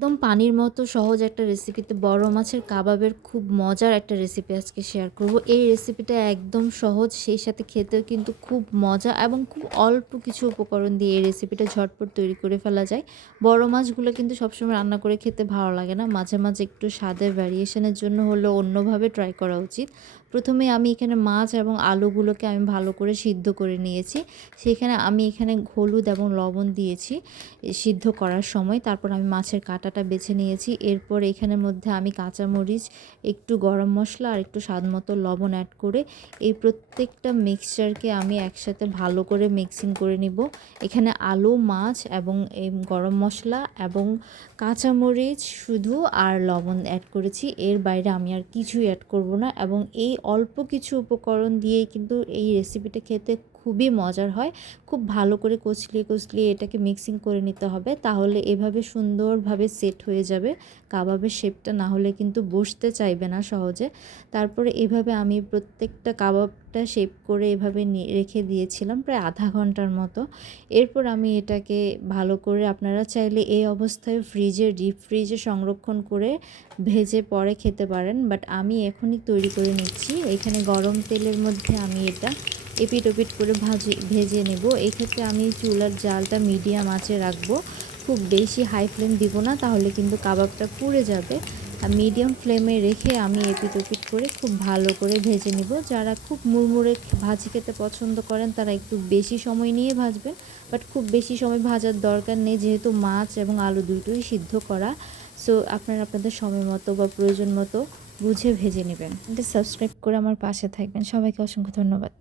একদম পানির মতো সহজ একটা রেসিপিতে বড় মাছের কাবাবের খুব মজার একটা রেসিপি আজকে শেয়ার করব। এই রেসিপিটা একদম সহজ, সেই সাথে খেতেও কিন্তু খুব মজা এবং খুব অল্প কিছু উপকরণ দিয়ে এই রেসিপিটা ঝটপট তৈরি করে ফেলা যায়। বড় মাছগুলো কিন্তু সবসময় রান্না করে খেতে ভালো লাগে না। মাঝে মাঝে একটু স্বাদের ভ্যারিয়েশনের জন্য হলেও অন্যভাবে ট্রাই করা উচিত। প্রথমে আমি এখানে মাছ এবং আলুগুলোকে আমি ভালো করে সিদ্ধ করে নিয়েছি। সেখানে আমি এখানে হলুদ এবং লবণ দিয়েছি সিদ্ধ করার সময়। তারপর আমি মাছের কাঁটাটা বেছে নিয়েছি। এরপর এখানের মধ্যে আমি কাঁচামরিচ, একটু গরম মশলা আর একটু স্বাদ মতো লবণ অ্যাড করে এই প্রত্যেকটা মিক্সচারকে আমি একসাথে ভালো করে মিক্সিং করে নিব। এখানে আলু, মাছ এবং এই গরম মশলা এবং কাঁচামরিচ শুধু আর লবণ অ্যাড করেছি। এর বাইরে আমি আর কিছুই অ্যাড করব না এবং এই অল্প কিছু উপকরণ দিয়েই কিন্তু এই রেসিপিটা খেতে খুবই মজার হয়। খুব ভালো করে কচলিয়ে কচলিয়ে এটাকে মিক্সিং করে নিতে হবে। তাহলে এভাবে সুন্দরভাবে সেট হয়ে যাবে। কাবাবের শেপটা না হলে কিন্তু বসতে চাইবে না সহজে। তারপরে এভাবে আমি প্রত্যেকটা কাবাবটা শেপ করে এভাবে রেখে দিয়েছিলাম প্রায় আধা ঘণ্টার মতো। এরপর আমি এটাকে ভালো করে আপনারা চাইলে এই অবস্থায় ফ্রিজে ডিপ ফ্রিজে সংরক্ষণ করে ভেজে পরে খেতে পারেন। বাট আমি এখনই তৈরি করে নিচ্ছি। এখানে গরম তেলের মধ্যে আমি এটা এপিট ওপিট করে ভাজি, ভেজে নেব। এক্ষেত্রে আমি চুলার জালটা মিডিয়াম আঁচে রাখব। খুব বেশি হাই ফ্লেম দিব না, তাহলে কিন্তু কাবাবটা পুড়ে যাবে। মিডিয়াম ফ্লেমে রেখে আমি এপিট ওপিট করে খুব ভালো করে ভেজে নিব। যারা খুব মুড়মুড়ে ভাজি খেতে পছন্দ করেন, তারা একটু বেশি সময় নিয়ে ভাজবেন। বাট খুব বেশি সময় ভাজার দরকার নেই, যেহেতু মাছ এবং আলু দুটোই সিদ্ধ করা। সো আপনারা আপনাদের সময় মতো বা প্রয়োজন মতো বুঝে ভেজে নেবেন। সাবস্ক্রাইব করে আমার পাশে থাকবেন। সবাইকে অসংখ্য ধন্যবাদ।